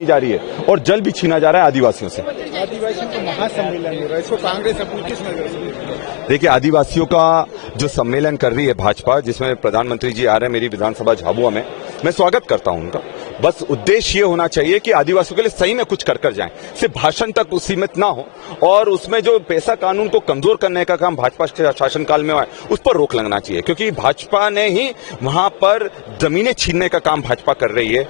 जा रही है और जल भी छीना जा रहा है आदिवासियों से। आदिवासियों का महासम्मेलन हो रहा है, इसको कांग्रेस अपनी किस नजर से? देखिए, आदिवासियों का जो सम्मेलन कर रही है भाजपा, जिसमें प्रधानमंत्री जी आ रहे हैं मेरी विधानसभा झाबुआ में, मैं स्वागत करता हूं उनका। बस उद्देश्य ये होना चाहिए कि आदिवासियों के लिए सही में कुछ कर जाएं, सिर्फ भाषण तक सीमित ना हो और उसमें जो पैसा कानून को कमजोर करने का काम भाजपा के शासनकाल में हुआ है उस पर रोक लगना चाहिए, क्योंकि भाजपा ने ही वहां पर जमीनें छीनने का काम भाजपा कर रही है,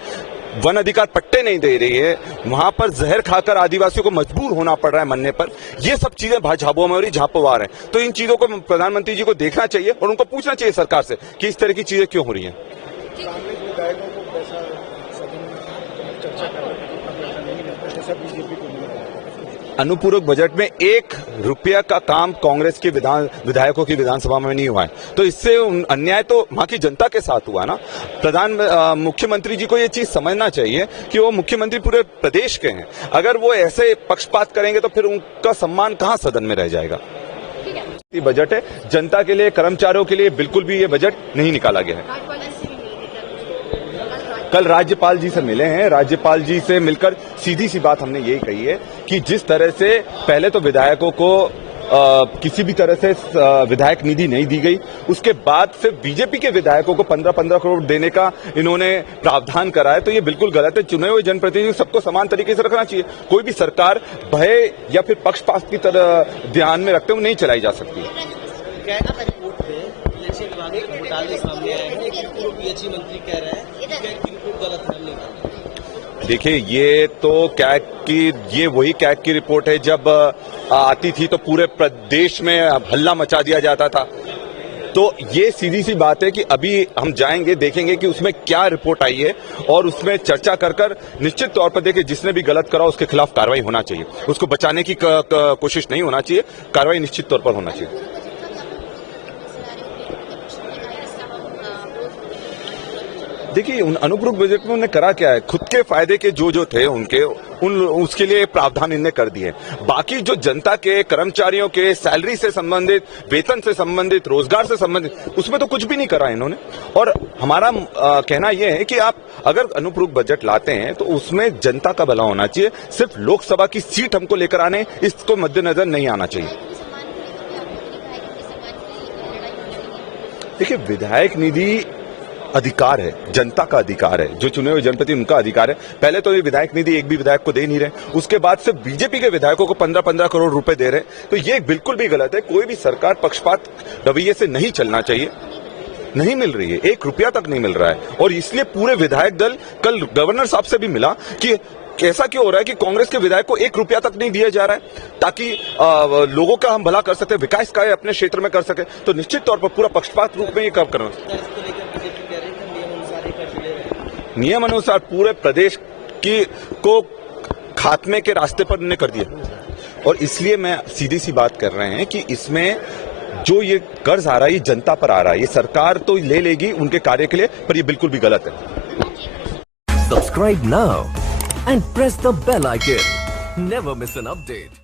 वन अधिकार पट्टे नहीं दे रही है, वहां पर जहर खाकर आदिवासियों को मजबूर होना पड़ रहा है मरने पर। ये सब चीजें झाबुआ में हो रही, झापुआर है। तो इन चीजों को प्रधानमंत्री जी को देखना चाहिए और उनको पूछना चाहिए सरकार से कि इस तरह की चीजें क्यों हो रही हैं। कांग्रेस विधायकों को पैसा सदन में चर्चा कर रहे हैं, पैसा नहीं मिलता जैसा बीजेपी को मिला। अनुपूरक बजट में 1 रुपया का काम कांग्रेस के विधायकों की विधानसभा में नहीं हुआ है, तो इससे अन्याय तो वहां की जनता के साथ हुआ ना। मुख्यमंत्री जी को ये चीज समझना चाहिए कि वो मुख्यमंत्री पूरे प्रदेश के हैं। अगर वो ऐसे पक्षपात करेंगे तो फिर उनका सम्मान कहां सदन में रह जाएगा। बजट है जनता के लिए, कर्मचारियों के लिए, बिल्कुल भी ये बजट नहीं निकाला गया है। कल राज्यपाल जी से मिले हैं, राज्यपाल जी से मिलकर सीधी सी बात हमने यही कही है कि जिस तरह से पहले तो विधायकों को किसी भी तरह से विधायक निधि नहीं दी गई, उसके बाद सिर्फ बीजेपी के विधायकों को 15-15 करोड़ देने का इन्होंने प्रावधान करा है, तो ये बिल्कुल गलत है। चुने हुए जनप्रतिनिधि सबको समान तरीके से रखना चाहिए। कोई भी सरकार भय या फिर पक्षपात की तरह ध्यान में रखते हुए नहीं चलाई जा सकती। सामने आए हैं, पूर्व पीएचई मंत्री कह रहे हैं कि रिपोर्ट गलत है। देखिए, ये तो कैग की, ये वही कैग की रिपोर्ट है जब आती थी तो पूरे प्रदेश में हल्ला मचा दिया जाता था। तो ये सीधी सी बात है कि अभी हम जाएंगे, देखेंगे कि उसमें क्या रिपोर्ट आई है और उसमें चर्चा कर निश्चित तौर पर देखिए जिसने भी गलत करा उसके खिलाफ कार्रवाई होना चाहिए, उसको बचाने की कोशिश नहीं होना चाहिए, कार्रवाई निश्चित तौर पर होना चाहिए। देखिए, उन अनुपूरक बजट में उन्होंने करा क्या है, खुद के फायदे के जो थे उनके उसके लिए प्रावधान इन्हें कर दिए। बाकी जो जनता के, कर्मचारियों के सैलरी से संबंधित, वेतन से संबंधित, रोजगार से संबंधित, उसमें तो कुछ भी नहीं करा इन्होंने। और हमारा कहना यह है कि आप अगर अनुपूरक बजट लाते हैं तो उसमें जनता का भला होना चाहिए, सिर्फ लोकसभा की सीट हमको लेकर आने इसको मद्देनजर नहीं आना चाहिए। देखिए, विधायक निधि अधिकार है, जनता का अधिकार है, जो चुने हुए जनप्रतिनिधि उनका अधिकार है। पहले तो ये विधायक निधि एक भी विधायक को दे नहीं रहे, उसके बाद सिर्फ बीजेपी के विधायकों को 15-15 करोड़ रुपए दे रहे, तो ये बिल्कुल भी गलत है। कोई भी सरकार पक्षपात रवैये से नहीं चलना चाहिए। नहीं मिल रही है, 1 रुपया तक नहीं मिल रहा है और इसलिए पूरे विधायक दल कल गवर्नर साहब से भी मिला कि ऐसा क्यों हो रहा है कि कांग्रेस के विधायक को 1 रुपया तक नहीं दिया जा रहा है ताकि लोगों का हम भला कर सके, विकास कार्य अपने क्षेत्र में कर सके। तो निश्चित तौर पर पूरा पक्षपात रूप में ये कब करना, नियम अनुसार पूरे प्रदेश की को खात्मे के रास्ते पर उन्होंने कर दिया। और इसलिए मैं सीधी सी बात कर रहे हैं कि इसमें जो ये कर्ज आ रहा है ये जनता पर आ रहा है, ये सरकार तो ले लेगी उनके कार्य के लिए, पर ये बिल्कुल भी गलत है। Subscribe now and press the bell icon. Never miss an update.